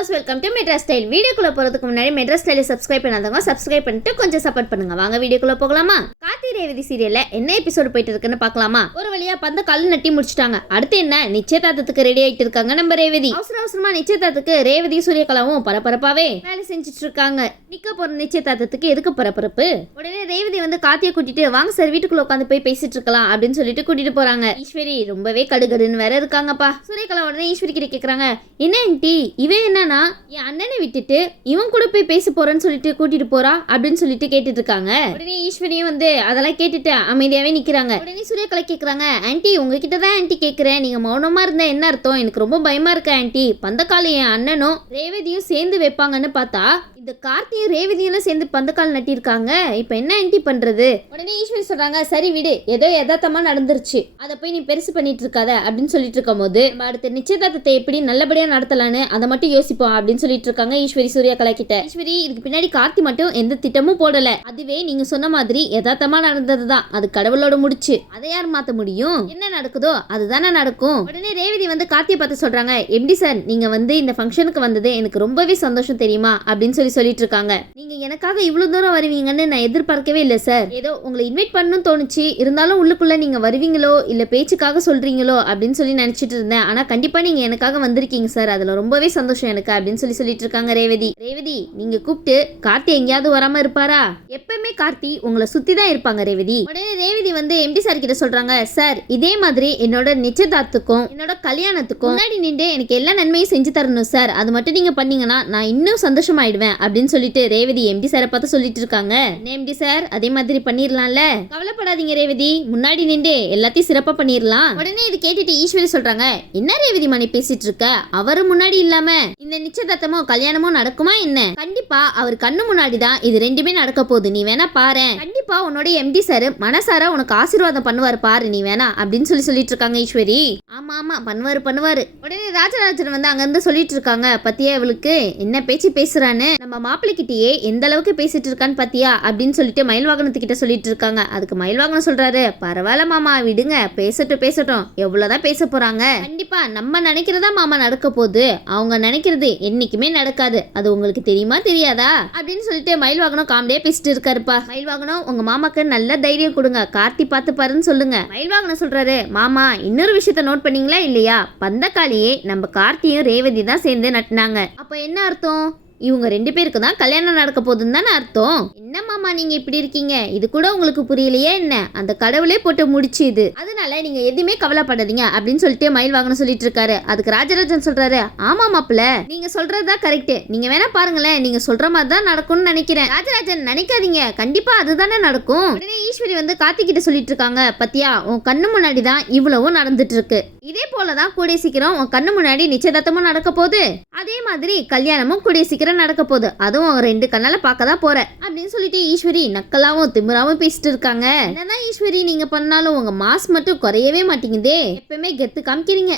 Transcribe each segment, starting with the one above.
Viewers, welcome to Madras style. வீடியோக்குள்ள போறதுக்கு முன்னாடி மெட்ராஸ் ஸ்டைலை சப்ஸ்கிரைப் பண்ணாதவங்க சப்ஸ்கிரைப் பண்ணிட்டு கொஞ்சம் சப்போர்ட் பண்ணுங்க. வாங்க வீடியோக்குள்ள போகலாமா? கார்த்தி ரேவதி சீரியல்ல என்ன எபிசோடு போயிட்டு இருக்குன்னு பார்க்கலாமா? ஒரு வழியா பந்த கல் நட்டி முடிச்சிட்டாங்க. அடுத்து என்ன, நிச்சயதார்த்தத்துக்கு ரெடி ஆயிட்டு இருக்காங்க நம்ம ரேவதி. அவசரமா நிச்சயதார்த்தத்துக்கு ரேவதி சூரியகலாவும் பரபரப்பாவே வேலை செஞ்சுட்டு இருக்காங்க. நிக்க போற நிச்சயதார்த்தத்துக்கு எதுக்கு பரபரப்பு? உடனே ரேவதி வந்து கார்த்தியை கூட்டிட்டு வாங்க சார் வீட்டுக்குள்ள உட்காந்து போய் பேசிட்டு இருக்கலாம் அப்படின்னு சொல்லிட்டு கூட்டிட்டு போறாங்க. ஈஸ்வரி ரொம்பவே கடுகடுன்னு வேற இருக்காங்கப்பா. சூரியகலா உடனே ஈஸ்வரி கிட்ட கேக்குறாங்க, என்ன ஆண்டி இவன் என்னன்னா என் அண்ணனை விட்டுட்டு இவன் கூட போய் பேச போறேன்னு சொல்லிட்டு கூட்டிட்டு போறா அப்படின்னு சொல்லிட்டு கேட்டுட்டு இருக்காங்க. உடனே ஈஸ்வரியும் வந்து அதெல்லாம் கேட்டுட்டு அமைதியாவே நிக்கிறாங்க. உடனே சூரியகலா கேக்குறாங்க, ஆண்டி உங்ககிட்ட தான் ஆண்டி கேக்குறேன், நீங்க மௌனமா இருந்தா என்ன அர்த்தம்? எனக்கு ரொம்ப பயமா இருக்கு ஆண்டி. பந்தக்கால என் அண்ணனும் ரேவதியும் சேர்ந்து வைப்பாங்கன்னு பார்த்தா இந்த கார்த்தியும் ரேவதியும் சேர்ந்து பந்தக்கால் நட்டிருக்காங்க. இப்ப என்ன ஆண்டி பண்றது? உடனே ஈஸ்வரி சொல்றாங்க, சரி விடு, ஏதோ யதார்த்தமா நடந்துருச்சு, அதை போய் நீ பெருசு பண்ணிட்டு இருக்காத அப்படின்னு சொல்லிட்டு இருக்கும் போது நம்ம அடுத்த நிச்சயதார்த்தத்தை எப்படி நல்லபடியா நடத்தலான்னு அதை மட்டும் யோசிப்போம் அப்படின்னு சொல்லிட்டு இருக்காங்க ஈஸ்வரி சூர்யாகலா கிட்ட. ஈஸ்வரி இதுக்கு பின்னாடி கார்த்தி மட்டும் எந்த திட்டமும் போடல, அதுவே நீங்க சொன்ன மாதிரி யதார்த்தமா நடந்ததுதான், அது கடவுளோட முடிச்சு, அதை யார் மாத்த முடியும்? என்ன நடக்குதோ அதுதானே நடக்கும். உடனே ரேவதி வந்து கார்த்தியை பார்த்து சொல்றாங்க, எப்படி சார் நீங்க வந்து இந்த ஃபங்க்ஷனுக்கு வந்தது எனக்கு ரொம்பவே சந்தோஷம் தெரியுமா அப்படின்னு சொல்லிட்டு இருக்காங்க. நீங்க எனக்காக இவ்வளவு தூரம் வருவீங்கன்னு நான் எதிர்பார்க்கவே இல்லை சார். ஏதோ உங்களை இன்வைட் பண்ணணும்னு தோணுச்சு, இருந்தாலும் உள்ளுக்குள்ள நீங்க வருவீங்களோ இல்ல பேச்சுக்காக சொல்றீங்களோ அப்படின்னு சொல்லி நினைச்சிட்டு இருந்தேன். ஆனா கண்டிப்பா நீங்க எனக்காக வந்திருக்கீங்க சார், அதுல ரொம்பவே சந்தோஷம் எனக்கு அப்படின்னு சொல்லிட்டு இருக்காங்க ரேவதி. ரேவதி நீங்க கூப்பிட்டு கார்த்தி எங்கேயாவது வராம இருப்பாரா? எப்பவுமே கார்த்தி உங்களை சுத்தி தான் இருப்பாங்க ரேவதி. உடனே ரேவதி வந்து எம்டி சார் கிட்ட சொல்றாங்க, சார் இதே மாதிரி என்னோட நிச்சயதார்த்தத்துக்கும் என்னோட கல்யாணத்துக்கும் முன்னாடி நின்று எனக்கு எல்லா நன்மையும் செஞ்சு தரணும் சார், அது மட்டும் நீங்க பண்ணீங்கன்னா நான் இன்னும் சந்தோஷமாயிடுவேன் அப்படின்னு சொல்லிட்டு ரேவதி எம்டி சாரை பார்த்து சொல்லிட்டு இருக்காங்க. எம்டி சார் அதே மாதிரி பண்ணிரலாம்ல, கவலைப்படாதீங்க ரேவதி, முன்னாடி நின்று எல்லாத்தையும் சிறப்பா பண்ணிரலாம். உடனே இது கேட்டுட்டு ஈஸ்வரி சொல்றாங்க, என்ன ரேவதி மணி பேசிட்டு இருக்க? அவரு முன்னாடி இல்லாம இந்த நிச்சயதார்த்தமோ கல்யாணமோ நடக்குமா என்ன? கண்டிப்பா அவர் கண்ணு முன்னாடி தான் இது ரெண்டுமே நடக்க போகுது, நீ வேணா பாரு. கண்டிப்பா உன்னோட எம்டி சார் மனசார உனக்கு ஆசீர்வாதம் பண்ணுவாரு பாரு, நீ வேணா அப்படின்னு சொல்லிட்டு இருக்காங்க ஈஸ்வரி. ஆமா ஆமா பண்ணுவாரு. உடனே ராஜராஜன் வந்து அங்க இருந்து சொல்லிட்டு இருக்காங்க, பத்தியா இவளுக்கு என்ன பேச்சு பேசுறான்னு, நம்ம மாப்பிள்ளைகிட்டயே எந்த அளவுக்கு பேசிட்டு இருக்கான்னு பாத்தியா அப்படின்னு சொல்லிட்டு மயில்வாகனத்துக்கிட்ட சொல்லிட்டு இருக்காங்க. அதுக்கு மயில்வாகனம் சொல்றாரு, பரவாயில்ல மாமா விடுங்க, பேசட்டும், எவ்வளவுதான் பேச போறாங்க, கண்டிப்பா நம்ம நினைக்கிறதா மாமா நடக்க போகுது, அவங்க நினைக்கிறது என்னைக்குமே நடக்காது, அது உங்களுக்கு தெரியுமா தெரியாதா அப்படின்னு சொல்லிட்டு மயில்வாகனம் காமெடியா பேசிட்டு இருக்காருப்பா. மயில்வாகனம் உங்க மாமாக்கு நல்ல தைரியம் கொடுங்க, கார்த்தி பார்த்து பாருன்னு சொல்லுங்க. மயில்வாகனம் சொல்றாரு, மாமா இன்னொரு விஷயத்த நோட் பண்ணீங்களா இல்லையா, பந்தக்காலியே நம்ம கார்த்தியும் ரேவதி தான் சேர்ந்து நட்டினாங்க. அப்ப என்ன அர்த்தம்? இவங்க ரெண்டு பேருக்கு தான் கல்யாணம் நடக்க போகுதுன்னு தானே அர்த்தம். என்ன மாமா நீங்க இப்படி இருக்கீங்க, இது கூட உங்களுக்கு புரியலையே என்ன? அந்த கடவுளே போட்டு முடிச்சு இது, அதனால நீங்க எதுவுமே கவலைப்படாதீங்க அப்படின்னு சொல்லிட்டு மயில்வாகனம் சொல்லிட்டு இருக்காரு. அதுக்கு ராஜராஜன் சொல்றாரு, ஆமா மாப்பிள்ள நீங்க சொல்றதுதான் கரெக்ட், நீங்க வேணா பாருங்களேன், நீங்க சொல்ற மாதிரி தான் நடக்கும்னு நினைக்கிறேன். ராஜராஜன் நினைக்காதீங்க, கண்டிப்பா அதுதானே நடக்கும். உடனே ஈஸ்வரி வந்து கார்த்திகிட்ட சொல்லிட்டு இருக்காங்க, பத்தியா உன் கண்ணு முன்னாடி தான் இவ்வளவும் நடந்துட்டு இருக்கு, இதே போலதான் கூடிய சீக்கிரம் உன் கண்ணு முன்னாடி நிச்சயதார்த்தமும் நடக்க போகுது, அதே மாதிரி கல்யாணமும் கூடிய சீக்கிரம் நடக்க போகுது, அதுவும் ரெண்டு கண்ணால பார்க்கதான் போற அப்படின்னு சொல்லிட்டு ஈஸ்வரி நக்கலாவும் திமிராவும் பேசிட்டு இருக்காங்க. என்னதான் ஈஸ்வரி நீங்க பண்ணாலும் உங்க மாஸ் மட்டும் குறையவே மாட்டேங்குதே, எப்பவுமே கெத்து காமிக்கிறீங்க.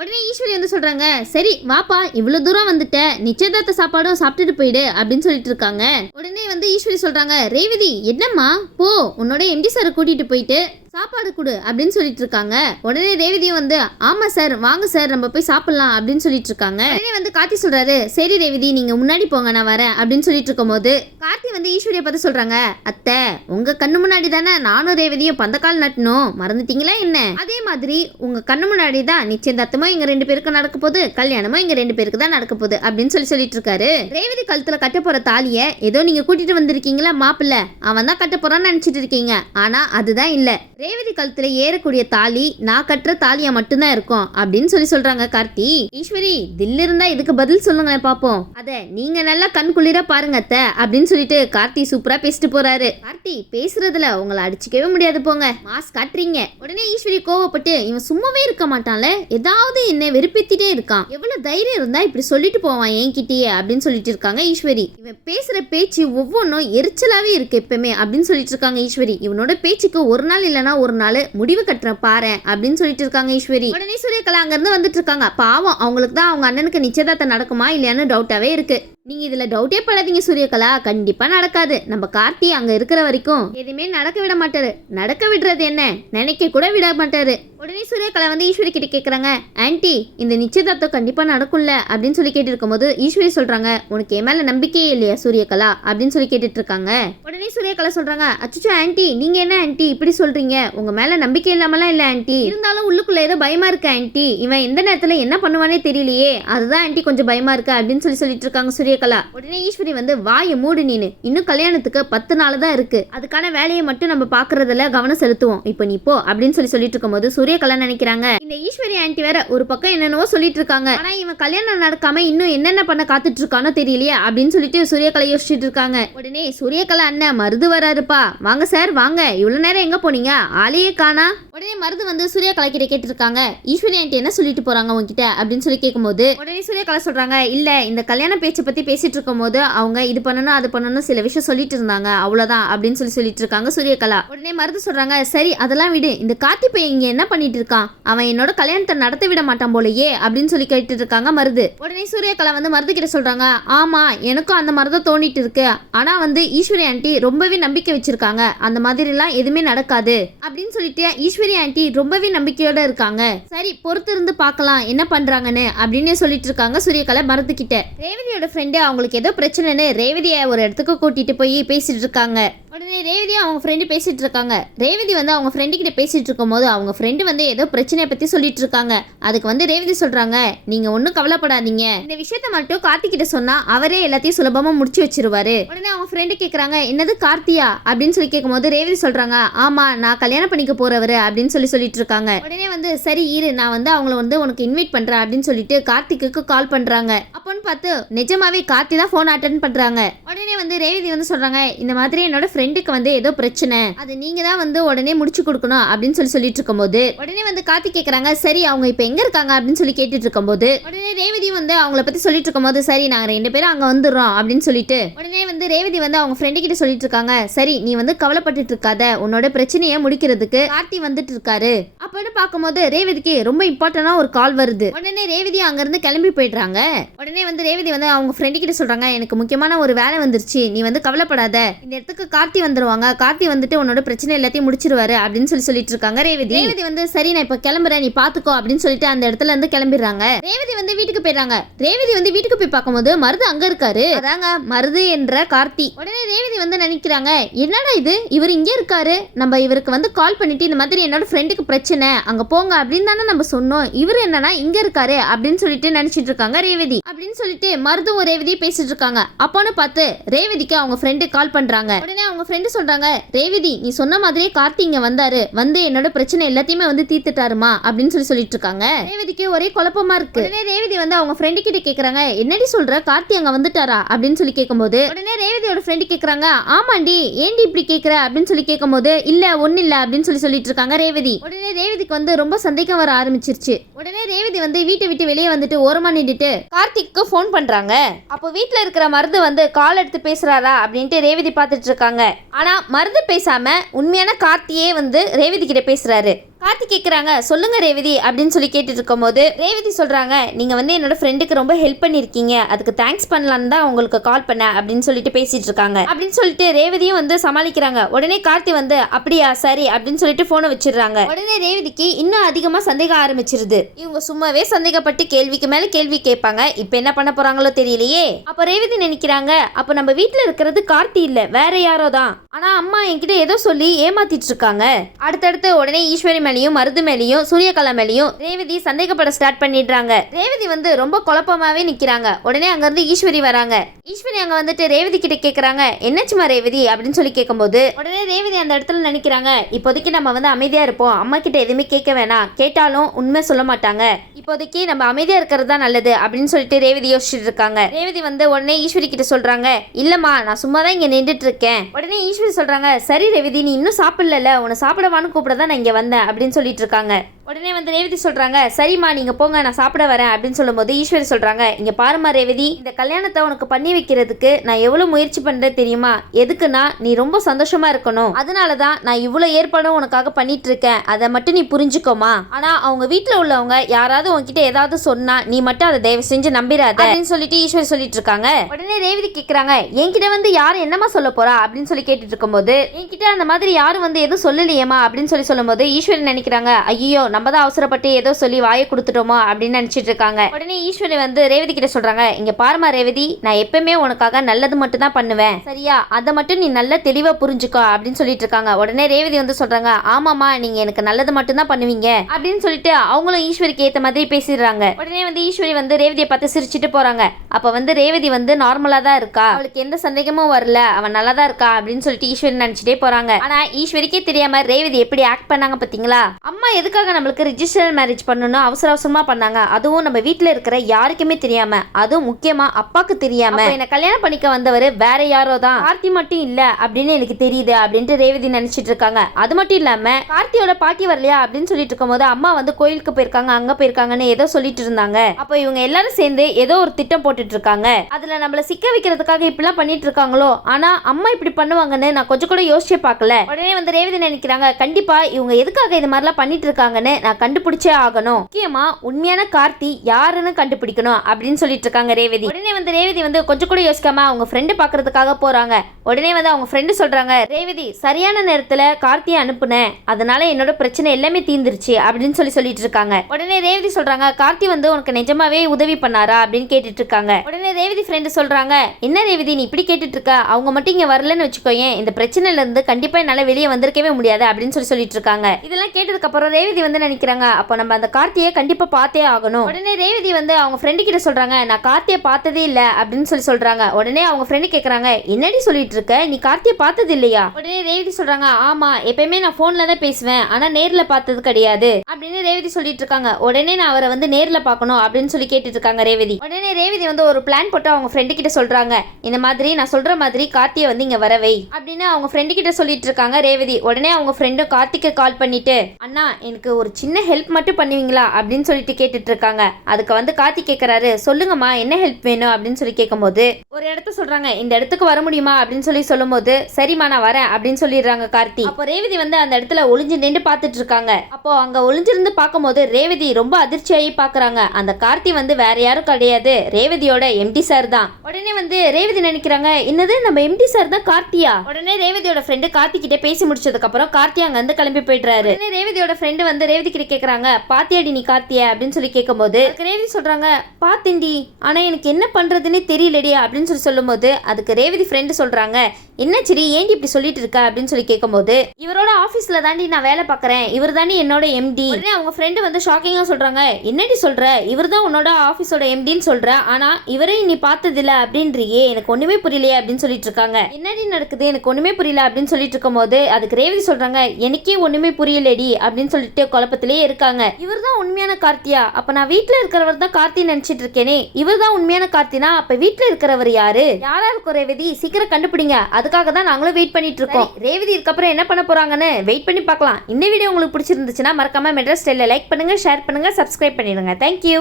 உடனே ஈஸ்வரி வந்து சொல்றாங்க, சரி வாப்பா இவ்வளவு தூரம் வந்துட்ட, நிச்சயதார்த்த சாப்பாடும் சாப்பிட்டுட்டு போயிடு அப்படின்னு சொல்லிட்டு இருக்காங்க. உடனே வந்து ஈஸ்வரி சொல்றாங்க, ரேவதி என்னம்மா போ உன்னோட எம்டி சாரை கூட்டிட்டு போயிட்டு சாப்பாடு கொடு அப்படின்னு சொல்லிட்டு இருக்காங்க. உடனே ரேவதியும் வந்து ஆமா சார் வாங்க சார் நம்ம போய் சாப்பிடலாம் அப்படின்னு சொல்லிட்டு இருக்காங்க. உடனே வந்து கார்த்தி சொல்றாரு, சரி ரேவதி நீங்க முன்னாடி போங்க நான் வரேன் அப்படின்னு சொல்லிட்டு இருக்கும் போது கார்த்தி வந்து ஈஸ்வரியை பார்த்து சொல்றாங்க, அத்தை உங்க கண்ணு முன்னாடி தானே நானும் ரேவதியும் பந்தக்கால் நட்டணும், மறந்துட்டீங்களா என்ன? அதே மாதிரி உங்க கண்ணு முன்னாடி தான் நிச்சயதார்த்தமும் எங்க ரெண்டு பேருக்கு நடக்க போகுது, கல்யாணமும் எங்க ரெண்டு பேருக்கு தான் நடக்க போகுது அப்படின்னு சொல்லிட்டு இருக்காரு. ரேவதி கழுத்துல கட்ட போற தாலிய ஏதோ நீங்க கூட்டிட்டு வந்திருக்கீங்களா மாப்பிள்ள, அவன் தான் கட்ட போறான்னு நினைச்சிட்டு இருக்கீங்க, ஆனா அதுதான் இல்ல, ரேவதி கழுத்துல ஏறக்கூடிய தாலி நான் கட்டுற தாலியா மட்டும்தான் இருக்கும் அப்படின்னு சொல்றாங்க கார்த்தி. ஈஸ்வரி தில் இருந்தா இதுக்கு பதில் சொல்லுங்களேன் பாப்போம், அத நீங்க நல்லா கண் குளிர பாருங்க அத்தை அப்படின்னு சொல்லிட்டு கார்த்தி சூப்பரா பேசிட்டு போறாரு. கார்த்தி பேசுறதுல உங்களை அடிச்சுக்கவே முடியாது போங்க, மாஸ் காட்டுறீங்க. உடனே ஈஸ்வரி கோவப்பட்டு, இவன் சும்மாவே இருக்க மாட்டான்ல, ஏதாவது என்ன வெறுப்பித்திட்டே இருக்கான், எவ்வளவு தைரியம் இருந்தா இப்படி சொல்லிட்டு போவான் என்கிட்டயே அப்படின்னு சொல்லிட்டு இருக்காங்க ஈஸ்வரி. இவன் பேசுற பேச்சு ஒவ்வொன்றும் எரிச்சலாவே இருக்கு எப்பவுமே அப்படின்னு சொல்லிட்டு இருக்காங்க ஈஸ்வரி. இவனோட பேச்சுக்கு ஒரு நாள் இல்லைன்னா ஒரு நாள் முடிவு கட்டுறேன் பாரு அப்படின்னு சொல்லிட்டு இருக்காங்க ஈஸ்வரி. உடனே சூரியகலா அங்க இருந்து வந்துட்டு இருக்காங்க. பாவம் அவங்களுக்கு தான் அவங்க அண்ணனுக்கு நிச்சயதார்த்தம் நடக்குமா இல்லையான்னு டவுட்டாவே இருக்கு. நீங்க இதுல டவுட்டே படாதீங்க சூரியகலா, கண்டிப்பா நடக்காது. நம்ம கார்த்தி அங்க இருக்கிற வரைக்கும் எதுவுமே நடக்க விட மாட்டாரு. நடக்க விடுறது என்ன, நினைக்க கூட விட மாட்டாரு. உடனே சூரியகலா வந்து ஈஸ்வரி கிட்ட கேக்குறாங்க, ஆன்ட்டி இந்த நிச்சயதார்த்தம் கண்டிப்பா நடக்கும்ல அப்படின்னு சொல்லி கேட்டு இருக்கும்போது ஈஸ்வரி சொல்றாங்க, உனக்கு என் மேல நம்பிக்கையே இல்லையா சூரியகலா அப்படின்னு சொல்லி கேட்டுட்டு இருக்காங்க. உடனே சூரியகலா சொல்றாங்க, அச்சோ ஆன்ட்டி நீங்க என்ன ஆன்ட்டி இப்படி சொல்றீங்க, உங்க மேல நம்பிக்கை இல்லாமலாம் இல்ல ஆன்ட்டி, இருந்தாலும் உள்ளுக்குள்ள ஏதோ பயமா இருக்கு ஆன்ட்டி, இவன் எந்த நேரத்துல என்ன பண்ணுவானே தெரியலையே, அதுதான் ஆன்ட்டி கொஞ்சம் பயமா இருக்கு அப்படின்னு சொல்லிட்டு இருக்காங்க சூரியகலா. உடனே ஈஸ்வரி வந்து, வாயை மூடு நீனு, இன்னும் கல்யாணத்துக்கு 10 நாள் தான் இருக்கு, அதுக்கான வேலையை மட்டும் நம்ம பாக்குறதுல கவனம் செலுத்துவோம், இப்போ நீ போ அப்படின்னு சொல்லிட்டு இருக்கும்போது சூரியகலா நினைக்கிறாங்க, இந்த ஈஸ்வரி ஆன்ட்டி வேற ஒரு பக்கம் என்னென்னவோ சொல்லிட்டு இருக்காங்க, ஆனா இவன் கல்யாணம் நடக்காம இன்னும் என்னென்ன பண்ண காத்துட்டு இருக்கானோ தெரியலையே அப்படின்னு சொல்லிட்டு சூரியகலா யோசிச்சுட்டு இருக்காங்க. உடனே சூரியகலா அண்ணன் மருது வராருப்பா, வாங்க சார் வாங்க, இவ்வளவு நேரம் எங்க போனீங்க, ஆளையே காணா. உடனே மருது வந்து சூரியகலா கிட்ட கேட்டு இருக்காங்க, ஈஸ்வரி ஆன்ட்டி என்ன சொல்லிட்டு போறாங்க உங்ககிட்ட அப்படின்னு சொல்லி கேட்கும்போது உடனே சூரியகலா சொல்றாங்க, இல்ல இந்த கல்யாண பேச்சை பத்தி பேசிட்டு இருக்கும் போது அவங்க இது பண்ணணும் அது பண்ணணும் சில விஷயம் சொல்லிட்டு இருந்தாங்க அவ்வளவுதான் அப்படின்னு சொல்லிட்டு இருக்காங்க சூரியகலா. உடனே மருது சொல்றாங்க, சரி அதெல்லாம் விடு, இந்த கார்த்தி பையன் இங்க என்ன பண்ணிட்டு இருக்கான், அவன் என்னோட கல்யாணத்தை நடத்த விட மாட்டான் போலயே அப்படின்னு சொல்லி கேட்டு இருக்காங்க மருது. உடனே சூரியகலா வந்து மருது கிட்ட சொல்றாங்க, ஆமா எனக்கும் அந்த மாதிரி தான் தோணிட்டு இருக்கு, ஆனா வந்து ஈஸ்வரி ஆன்ட்டி ரொம்பவே நம்பிக்கை வச்சிருக்காங்க, அந்த மாதிரி எல்லாம் எதுவுமே நடக்காது அப்படின்னு சொல்லிட்டு ஈஸ்வரி ஆன்ட்டி ரொம்பவே நம்பிக்கையோட இருக்காங்க, சரி பொறுத்து இருந்து பார்க்கலாம் என்ன பண்றாங்கன்னு அப்படின்னு சொல்லிட்டு இருக்காங்க சூரியகலா மருது கிட்ட. ரேவதியோட ஃப்ரெண்டு அவங்களுக்கு ஏதோ பிரச்சனைன்னு ரேவதியை ஒரு இடத்துக்கு கூட்டிட்டு போய் பேசிட்டு இருக்காங்க. உடனே ரேவதியும் அவங்க ஃப்ரெண்டு பேசிட்டு இருக்காங்க. ரேவதி வந்து அவங்க ஃப்ரெண்டு கிட்ட பேசிட்டு இருக்கும் போது அவங்க ஃப்ரெண்டு வந்து ஏதோ பிரச்சனையை பத்தி சொல்லிட்டு இருக்காங்க. அதுக்கு வந்து ரேவதி சொல்றாங்க, நீங்க ஒன்னும் கவலைப்படாதீங்க, இந்த விஷயத்த மட்டும் கார்த்தி கிட்ட சொன்னா அவரே எல்லாத்தையும் சுலபமா முடிச்சு வச்சிருவாரு. உடனே அவங்க ஃப்ரெண்டு கேக்குறாங்க, என்னது கார்த்தியா அப்படின்னு சொல்லி கேட்கும்போது ரேவதி சொல்றாங்க, ஆமா நான் கல்யாணம் பண்ணிக்க போறவரு அப்படின்னு சொல்லிட்டு இருக்காங்க. உடனே வந்து சரி இரு நான் வந்து அவங்கள வந்து உனக்கு இன்வைட் பண்றேன் அப்படின்னு சொல்லிட்டு கார்த்திக்கு கால் பண்றாங்க. அப்போன்னு பார்த்து நிஜமாவே கார்த்தி தான் போன் அட்டென்ட் பண்றாங்க. உடனே வந்து ரேவதி வந்து சொல்றாங்க, இந்த மாதிரி என்னோட ஃப்ரெண்டுக்கு வந்து ஏதோ பிரச்சனை, அது நீங்க தான் வந்து உடனே முடிச்சு கொடுக்கணும் அப்படின்னு சொல்லிட்டு இருக்கும்போது உடனே வந்து கார்த்தி கேக்குறாங்க, சரி அவங்க இப்ப எங்க இருக்காங்க அப்படின்னு சொல்லி கேட்டுட்டு இருக்கும்போது உடனே ரேவதி வந்து அவங்கள பத்தி சொல்லிட்டு இருக்கும்போது சரி நாங்க 2 பேரும் அங்க வந்துடுறோம் அப்படின்னு சொல்லிட்டு உடனே வந்து ரேவதி வந்து அவங்க ஃப்ரெண்டு கிட்ட சொல்லிட்டு இருக்காங்க, சரி நீ வந்து கவலைப்பட்டுட்டு இருக்காத, உன்னோட பிரச்சனையை முடிக்கிறதுக்கு கார்த்தி வந்துட்டு இருக்காரு அப்படின்னு பார்க்கும்போது ரேவதிக்கு ரொம்ப இம்பார்ட்டன்டா ஒரு கால் வருது. உடனே ரேவதி அங்க இருந்து கிளம்பி போயிடுறாங்க. உடனே வந்து ரேவதி வந்து அவங்க ஃப்ரெண்டு கிட்ட சொல்றாங்க, எனக்கு முக்கியமான ஒரு வேலை வந்துருச்சு, நீ வந்து கவலைப்படாத, இந்த இடத்துக்கு கார்த்தி வந்துருவாங்க, கார்த்தி வந்துட்டு உன்னோட பிரச்சனை எல்லாத்தையும் முடிச்சிருவாரு அப்படின்னு சொல்லிட்டு இருக்காங்க ரேவதி. ரேவதி வந்து சரி நான் இப்ப கிளம்புறேன் நீ பாத்துக்கோ அப்படின்னு சொல்லிட்டு அந்த இடத்துல இருந்து கிளம்பிடுறாங்க. ரேவதி வந்து வீட்டுக்கு போயிடுறாங்க. ரேவதி வந்து வீட்டுக்கு போய் பார்க்கும்போது மருது அங்க இருக்காரு. அதாங்க மருது என்ற கார்த்தி. உடனே ரேவதி வந்து நினைக்கிறாங்க, என்னடா இது இவர் இங்கே இருக்காரு, நம்ம இவருக்கு வந்து கால் பண்ணிட்டு இந்த மாதிரி என்னோட ஃப்ரெண்டுக்கு பிரச்சனை அங்க போங்க அப்படின்னு தானே நம்ம சொன்னோம், இவர் என்னன்னா இங்க இருக்காரு அப்படின்னு சொல்லிட்டு நினைச்சிட்டு இருக்காங்க ரேவதி. அப்படின்னு சொல்லிட்டு மருதும் ரேவதி பேசிட்டு இருக்காங்க. அப்போன்னு பார்த்து ரேவதிக்கு அவங்க ஃப்ரெண்டு கால் பண்றாங்க. உடனே அவங்க ஃப்ரெண்டு சொல்றாங்க, ரேவதி நீ சொன்ன மாதிரியே கார்த்தி இங்க வந்தாரு, வந்து என்னோட பிரச்சனை எல்லாத்தையுமே வந்து தீர்த்துட்டாருமா அப்படின்னு சொல்லிட்டு இருக்காங்க. ரேவதிக்கு ஒரே குழப்பமா இருக்கு. உடனே ரேவதி வந்து அவங்க ஃப்ரெண்டு கிட்ட கேக்குறாங்க, என்னடி சொல்ற கார்த்தி அங்க வந்துட்டாரா அப்படின்னு சொல்லி கேட்கும்போது உடனே ரேவதியோட ஃப்ரெண்டு கேக்குறாங்க, ஆமாண்டி ஏண்டி இப்படி கேக்குற அப்படின்னு சொல்லி கேட்கும்போது இல்ல ஒன்னு இல்ல அப்படின்னு சொல்லிட்டு இருக்காங்க ரேவதி. உடனே ரேவதிக்கு வந்து ரொம்ப சந்தேகம் வர ஆரம்பிச்சிருச்சு. உடனே ரேவதி வந்து வீட்டை விட்டு வெளியே வந்துட்டு ஓரமா நின்றுட்டு கார்த்திக்கு ஃபோன் பண்றாங்க. அப்போ வீட்டுல இருக்கிற மருது வந்து கால் எடுத்து பேசுறாரா அப்படின்ட்டு ரேவதி பார்த்துட்டு இருக்காங்க. ஆனா மருது பேசாம உண்மையான கார்த்தியே வந்து ரேவதி கிட்ட பேசுறாரு. கார்த்தி கேட்குறாங்க, சொல்லுங்க ரேவதி அப்படின்னு சொல்லி கேட்டுட்டு இருக்கும்போது ரேவதி சொல்றாங்க, நீங்க வந்து என்னோட ஃப்ரெண்டுக்கு ரொம்ப ஹெல்ப் பண்ணிருக்கீங்க, அதுக்கு தேங்க்ஸ் பண்ணலான்னு தான் உங்களுக்கு கால் பண்ணேன் அப்படின்னு சொல்லிட்டு பேசிட்டு இருக்காங்க. அப்படின்னு சொல்லிட்டு ரேவதியும் வந்து சமாளிக்கிறாங்க. உடனே கார்த்தி வந்து அப்படியா சரி அப்படின்னு சொல்லிட்டு போனை வச்சிடுறாங்க. உடனே ரேவதிக்கு இன்னும் அதிகமா சந்தேகம் ஆரம்பிச்சிருது. இவங்க சும்மாவே சந்தேகப்பட்டு கேள்விக்கு மேல கேள்வி கேட்பாங்க, இப்ப என்ன பண்ண போறாங்களோ தெரியலையே. அப்ப ரேவதி நினைக்கிறாங்க, அப்ப நம்ம வீட்டுல இருக்கிறது கார்த்தி இல்ல வேற யாரோ தான், ஆனா அம்மா என்கிட்ட ஏதோ சொல்லி ஏமாத்திட்டு இருக்காங்க. அடுத்தடுத்து உடனே ஈஸ்வரி மேலையும் மருது மேலையும் சூரியகலா மேலையும் ரேவதி சந்தேகப்பட ஸ்டார்ட் பண்ணிடுறாங்க. ரேவதி வந்து ரொம்ப குழப்பமாவே நிக்கிறாங்க. உடனே அங்க இருந்து ஈஸ்வரி வராங்க. ஈஸ்வரி அங்க வந்துட்டு ரேவதி கிட்ட கேக்குறாங்க, என்னச்சுமா ரேவதி அப்படின்னு சொல்லி கேட்கும்போது உடனே ரேவதி அந்த இடத்துல நினைக்கிறாங்க, இப்போதைக்கு நம்ம வந்து அமைதியா இருப்போம், அம்மா கிட்ட எதுவுமே கேட்க வேணாம், கேட்டாலும் உண்மை சொல்ல மாட்டாங்க, இப்போதைக்கு நம்ம அமைதியா இருக்கிறது தான் நல்லது அப்படின்னு சொல்லிட்டு ரேவதி யோசிச்சுட்டு இருக்காங்க. ரேவதி வந்து உடனே ஈஸ்வரி கிட்ட சொல்றாங்க, இல்லம்மா நான் சும்மா தான் இங்க நின்றுட்டு இருக்கேன். உடனே ஈஸ்வரி சொல்றாங்க, சரி ரேவதி நீ இன்னும் சாப்பிடல, உன்னை சாப்பிடவான்னு கூப்பிட தான் நான் இங்க வந்தேன் அப்படின்னு சொல்லிட்டு இருக்காங்க. உடனே வந்து ரேவதி சொல்றாங்க சரிம்மா நீங்க போங்க நான் சாப்பிட வரேன் அப்படின்னு சொல்லும்போது ஈஸ்வரி சொல்றாங்க இங்க பாருமா ரேவதி, இந்த கல்யாணத்தை உனக்கு பண்ணி வைக்கிறதுக்கு நான் எவ்வளவு முயற்சி பண்றேன் தெரியுமா? எதுக்குன்னா நீ ரொம்ப சந்தோஷமா இருக்கணும், அதனாலதான் நான் இவ்வளவு ஏற்பாடும் உனக்காக பண்ணிட்டு இருக்கேன், அதை மட்டும் நீ புரிஞ்சுக்கோமா. ஆனா அவங்க வீட்டுல உள்ளவங்க யாராவது உன்கிட்ட ஏதாவது சொன்னா நீ மட்டும் அதை தயவு செஞ்சு நம்பிராத அப்படின்னு சொல்லிட்டு ஈஸ்வரி சொல்லிட்டு இருக்காங்க. உடனே ரேவதி கேக்குறாங்க என்கிட்ட வந்து யாரும் என்னமா சொல்ல போறா அப்படின்னு சொல்லி கேட்டுட்டு இருக்கும்போது என்கிட்ட அந்த மாதிரி யாரும் வந்து எதுவும் சொல்லலையேமா அப்படின்னு சொல்லி சொல்லும்போது ஈஸ்வரி நினைக்கிறாங்க ஐயோ நம்ம தான் அவசரப்பட்டு ஏதோ சொல்லி வாயை கொடுத்துட்டோமோ அப்படின்னு நினைச்சிட்டு இருக்காங்க. உடனே ஈஸ்வரி வந்து ரேவதி கிட்ட சொல்றாங்க இங்க பாருமா ரேவதி, நான் எப்பவுமே உனக்காக நல்லது மட்டும் தான் பண்ணுவேன் சரியா, அதை மட்டும் நீ நல்ல தெளிவா புரிஞ்சுக்கோ அப்படின்னு சொல்லிட்டு இருக்காங்க. உடனே ரேவதி வந்து சொல்றாங்க ஆமாமா நீங்க எனக்கு நல்லது மட்டும் தான் பண்ணுவீங்க அப்படின்னு சொல்லிட்டு அவங்களும் ஈஸ்வரிக்கு ஏத்த மாதிரி பேசிடுறாங்க. உடனே வந்து ஈஸ்வரி வந்து ரேவதியை பார்த்து சிரிச்சிட்டு போறாங்க. அப்ப வந்து ரேவதி வந்து நார்மலா தான் இருக்கா, அவளுக்கு எந்த சந்தேகமும் வரல, அவன் நல்லா தான் இருக்கா அப்படின்னு சொல்லிட்டு ஈஸ்வரி நினைச்சிட்டே போறாங்க. ஆனா ஈஸ்வரிக்கே தெரியாம ரேவதி எப்படி ஆக்ட் பண்ணாங்க பாத்தீங்களா? அம்மா எதுக்காக நம்மளுக்கு ரிஜிஸ்டர் மேரேஜ் பண்ணணும் அவசர அவசரமா பண்ணாங்க, அதுவும் நம்ம வீட்டுல இருக்கிற யாருக்குமே தெரியாம, அதுவும் முக்கியமா அப்பாக்கு தெரியாம. என்ன கல்யாணம் பண்ணிக்க வந்தவர் வேற யாரோ தான், கார்த்தி மட்டும் இல்ல அப்படின்னு எனக்கு தெரியுது அப்படின்ட்டு ரேவதி நினைச்சிட்டு இருக்காங்க. அது மட்டும் இல்லாம கார்த்தியோட பாட்டி வரலையா அப்படின்னு சொல்லிட்டு இருக்கும்போது அம்மா வந்து கோயிலுக்கு போயிருக்காங்க அங்க போயிருக்காங்கன்னு ஏதோ சொல்லிட்டு இருந்தாங்க. அப்போ இவங்க எல்லாரும் சேர்ந்து ஏதோ ஒரு திட்டம் போட்டுட்டு இருக்காங்க, அதுல நம்மள சிக்க வைக்கிறதுக்காக இப்படிலாம் பண்ணிட்டு இருக்காங்களோ, ஆனா அம்மா இப்படி பண்ணுவாங்கன்னு நான் கொஞ்சம் கூட யோசிச்சே பார்க்கல. உடனே வந்து ரேவதி நினைக்கிறாங்க கண்டிப்பா இவங்க எதுக்காக இது மாதிரிலாம் பண்ணிட்டு இருக்காங்கன்னு நான் கண்டுபிடிச்சே ஆகணும், முக்கியமா உண்மையான கார்த்தி யாருன்னு கண்டுபிடிக்கணும் அப்படின்னு சொல்லிட்டு இருக்காங்க ரேவதி. உடனே வந்து ரேவதி வந்து கொஞ்சம் கூட யோசிக்காம அவங்க ஃப்ரெண்டு பாக்குறதுக்காக போறாங்க. உடனே வந்து அவங்க ஃப்ரெண்டு சொல்றாங்க ரேவதி சரியான நேரத்துல கார்த்தியை அனுப்புனேன், அதனால என்னோட பிரச்சனை எல்லாமே தீந்துருச்சு அப்படின்னு சொல்லிட்டு இருக்காங்க. உடனே ரேவதி சொல்றாங்க கார்த்தி வந்து உனக்கு நிஜமாவே உதவி பண்ணாரா அப்படின்னு கேட்டுட்டு இருக்காங்க. உடனே ரேவதி ஃப்ரெண்டு சொல்றாங்க என்ன ரேவதி நீ இப்படி கேட்டுட்டு இருக்க, அவங்க மட்டும் இங்க வரலன்னு வச்சுக்கோயேன் இந்த பிரச்சனையில இருந்து கண்டிப்பா என்னால வெளியே வந்திருக்கவே முடியாது அப்படின்னு சொல்லிட்டு இருக்காங்க. இதெல்லாம் கேட்டதுக்கு அப்புறம் ரேவதி வந்து நினைக்கிறாங்க அப்ப நம்ம அந்த கார்த்தியை கண்டிப்பா பார்த்தே ஆகணும். உடனே ரேவதி வந்து அவங்க ஃப்ரெண்டு கிட்ட சொல்றாங்க நான் கார்த்தியை பார்த்ததே இல்ல அப்படின்னு சொல்றாங்க. உடனே அவங்க ஃப்ரெண்டு கேக்குறாங்க என்னடி சொல்லிட்டு இருக்க, நீ கார்த்தியை பார்த்தது இல்லையா? உடனே ரேவதி சொல்றாங்க ஆமா எப்பயுமே நான் போன்ல தான் பேசுவேன் ஆனா நேர்ல பார்த்தது கிடையாது அப்படின்னு ரேவதி சொல்லிட்டு இருக்காங்க. உடனே நான் அவரை வந்து நேர்ல பார்க்கணும் அப்படின்னு சொல்லி கேட்டுட்டு இருக்காங்க ரேவதி. உடனே ரேவதி வந்து ஒரு பிளான் போட்டு அவங்க ஃப்ரெண்டு கிட்ட சொல்றாங்க இந்த மாதிரி நான் சொல்ற மாதிரி கார்த்தியை வந்து இங்க வரவை அப்படின்னு அவங்க ஃப்ரெண்டு கிட்ட சொல்லிட்டு இருக்காங்க ரேவதி. உடனே அவங்க ஃப்ரெண்டும் கார்த்திக்கு கால் பண்ணிட்டு அண்ணா எனக்கு ஒரு சின்ன ஹெல்ப் மட்டும் பண்ணுவீங்களா அப்படின்னு சொல்லிட்டு கேட்டுட்டு இருக்காங்க. அதுக்கு வந்து கார்த்தி கேட்கறாரு சொல்லுங்கம்மா என்ன ஹெல்ப் வேணும் அப்படின்னு சொல்லி கேட்கும்போது ஒரு இடத்த சொல்றாங்க இந்த இடத்துக்கு வர முடியுமா அப்படின்னு சொல்லும்போது சரிம்மா நான் வரேன் அப்படின்னு சொல்லிடுறாங்க கார்த்தி. அப்போ ரேவதி வந்து அந்த இடத்துல ஒளிஞ்சு நின்று பார்த்துட்டு இருக்காங்க. அப்போ அங்க ஒளிஞ்சிருந்து பார்க்கும்போது ரேவதி ரொம்ப அதிர்ச்சியாகி பாக்குறாங்க. அந்த கார்த்தி வந்து வேற யாரும் கிடையாது ரேவதியோட எம்டி சார் தான். உடனே வந்து ரேவதி நினைக்கிறாங்க என்னது நம்ம எம்டி சார் தான் கார்த்தியா? உடனே ரேவதியோட ஃப்ரெண்டு கார்த்தி கிட்ட பேசி முடிச்சதுக்கு அப்புறம் கார்த்தி அங்க வந்து கிளம்பி போயிடுறாரு. உடனே ரேவதியோட ஃப்ரெண்டு வந்து ரேவதி கிட்ட கேக்குறாங்க பாத்தியாடி நீ கார்த்தியா அப்படின்னு சொல்லி கேட்கும்போது ரேவதி சொல்றாங்க பாத்தேன்டி ஆனா எனக்கு என்ன பண்றதுன்னு தெரியலடி அப்படின்னு சொல்லும்போது அதுக்கு ரேவதி ஃப்ரெண்டு சொல்றாங்க என்ன சரி ஏன்டி இப்படி சொல்லிட்டு இருக்க அப்படின்னு சொல்லி கேட்கும்போது இவரோட ஆபீஸ்ல தாண்டி நான் வேலை பார்க்கறேன், இவர் தாண்டி என்னோட எம்டி. உடனே அவங்க ஃப்ரெண்டு வந்து ஷாக்கிங்கா சொல்றாங்க என்னடி சொல்ற, இவர் தான் உன்னோட ஆபீஸோட எம்டின்னு சொல்ற, ஆனா இவரையும் நீ பார்த்தது இல்ல அப்படின்றியே எனக்கு ஒண்ணுமே புரியலையே அப்படின்னு சொல்லிட்டு இருக்காங்க. என்னடி நடக்குது எனக்கு ஒண்ணுமே புரியல அப்படின்னு சொல்லிட்டு இருக்கும்போது அதுக்கு ரேவதி சொல்றாங்க எனக்கே ஒண்ணுமே புரியலடி அப்படின்னு சொல்லிட்டு குழப்பத்திலேயே இருக்காங்க. இவர் தான் உண்மையான கார்த்தியா? அப்ப நான் வீட்டுல இருக்கிறவர் தான் கார்த்தி நினைச்சிட்டு இருக்கேனே, இவர் தான் உண்மையான கார்த்தினா அப்ப வீட்டுல இருக்கிறவர் யாரு? யாரா இருக்கும் ரேவதி சீக்கிரம் கண்டுபிடிங்க, அதுக்காக தான் நாங்களும் வெயிட் பண்ணிட்டு இருக்கோம். ரேவதி இதுக்கப்புறம் என்ன பண்ண போறாங்கன்னு வெயிட் பண்ணி பார்க்கலாம். இந்த வீடியோ உங்களுக்கு பிடிச்சிருந்துச்சுன்னா மறக்காம மெட்ராஸ் ஸ்டைல்ல லைக் பண்ணுங்க, ஷேர் பண்ணுங்க, சப்ஸ்கிரைப் பண்ணிடுங்க. தேங்க்யூ.